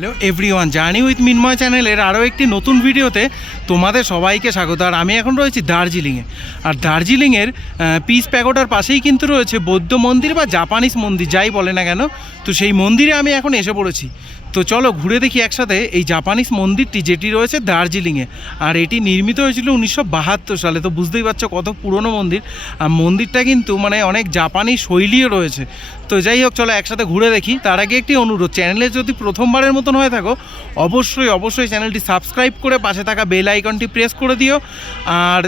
Hello everyone journey with Minmoy চ্যানেলের আরও একটি নতুন ভিডিওতে তোমাদের সবাইকে স্বাগত। আর আমি এখন রয়েছি দার্জিলিংয়ে। আর দার্জিলিংয়ের পিস প্যাগোডার পাশেই কিন্তু রয়েছে বৌদ্ধ মন্দির বা জাপানিজ মন্দির, যাই বলে না কেন। তো সেই মন্দিরে আমি এখন এসে পড়েছি। তো চলো ঘুরে দেখি একসাথে এই জাপানিজ মন্দিরটি যেটি রয়েছে দার্জিলিংয়ে। আর এটি নির্মিত হয়েছিল উনিশশো বাহাত্তর সালে। তো বুঝতেই পারছ কত পুরনো মন্দির। আর মন্দিরটা কিন্তু মানে অনেক জাপানি শৈলীও রয়েছে। তো যাই হোক, চলো একসাথে ঘুরে দেখি। তার আগে একটি অনুরোধ। চ্যানেলে যদি প্রথমবারের মতন হয়ে থাকো, অবশ্যই অবশ্যই চ্যানেলটি সাবস্ক্রাইব করে পাশে থাকা বেল আইকনটি প্রেস করে দিও। আর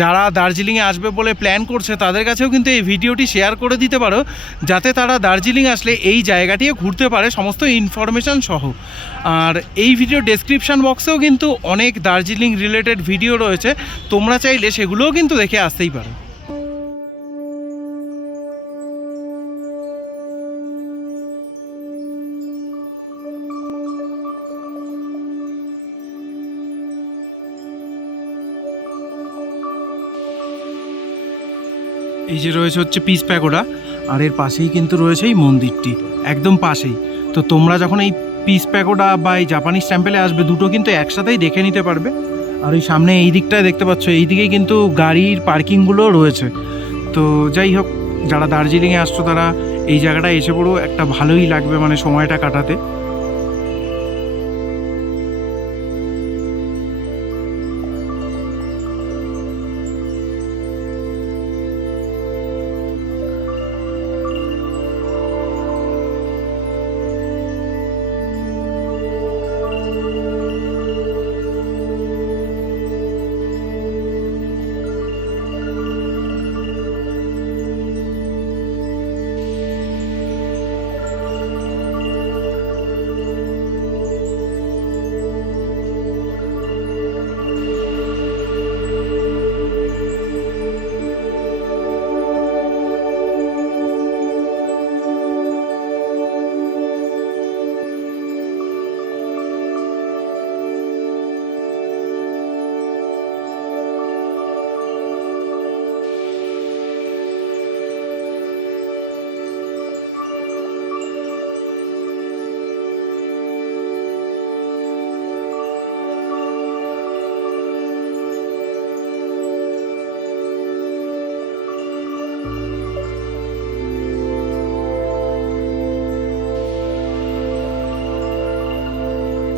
যারা দার্জিলিংয়ে আসবে বলে প্ল্যান করছে, তাদের কাছেও কিন্তু এই ভিডিওটি শেয়ার করে দিতে পারো, যাতে তারা দার্জিলিং আসলে এই জায়গাটিও ঘুরতে পারে, সমস্ত ইনফরমেশান সহ। আর এই ভিডিও ডেসক্রিপশান বক্সেও কিন্তু অনেক দার্জিলিং রিলেটেড ভিডিও রয়েছে, তোমরা চাইলে সেগুলোও কিন্তু দেখে আসতেই পারো। এই যে রয়েছে হচ্ছে পিস প্যাগোডা আর এর পাশেই কিন্তু রয়েছে এই মন্দিরটি, একদম পাশেই। তো তোমরা যখন এই পিস প্যাগোডা বা এই জাপানিজ টেম্পেলে আসবে, দুটো কিন্তু একসাথেই দেখে নিতে পারবে। আর ওই সামনে এই দিকটায় দেখতে পাচ্ছ, এই দিকেই কিন্তু গাড়ির পার্কিংগুলোও রয়েছে। তো যাই হোক, যারা দার্জিলিংয়ে আসছো তারা এই জায়গাটায় এসে পড়ো, একটা ভালোই লাগবে মানে সময়টা কাটাতে।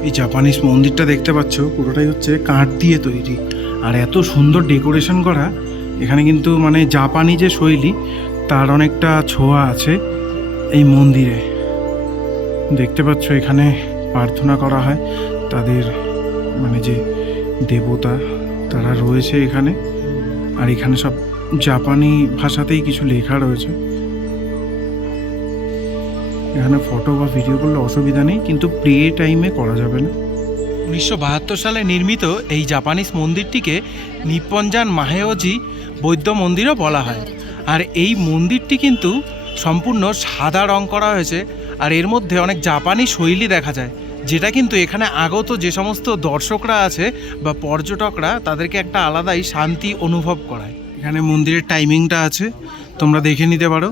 এই জাপানিজ মন্দিরটা দেখতে পাচ্ছ, পুরোটাই হচ্ছে কাঠ দিয়ে তৈরি। আর এত সুন্দর ডেকোরেশন করা, এখানে কিন্তু মানে জাপানি যে শৈলী, তার অনেকটা ছোঁয়া আছে এই মন্দিরে। দেখতে পাচ্ছ, এখানে প্রার্থনা করা হয় তাদের মানে যে দেবতা তারা রয়েছে এখানে। আর এখানে সব জাপানি ভাষাতেই কিছু লেখা রয়েছে। এখানে ফটো বা ভিডিও করলে অসুবিধা নেই কিন্তু প্রে টাইমে করা যাবে না। উনিশশো বাহাত্তর সালে নির্মিত এই জাপানিজ মন্দিরটিকে নিপ্পনজান মাহেওজি বৌদ্ধ মন্দিরও বলা হয়। আর এই মন্দিরটি কিন্তু সম্পূর্ণ সাদা রং করা হয়েছে আর এর মধ্যে অনেক জাপানি শৈলী দেখা যায় যেটা কিন্তু এখানে আগত যে সমস্ত দর্শকরা আছে বা পর্যটকরা তাদেরকে একটা আলাদাই শান্তি অনুভব করায়। এখানে মন্দিরের টাইমিংটা আছে তোমরা দেখে নিতে পারো।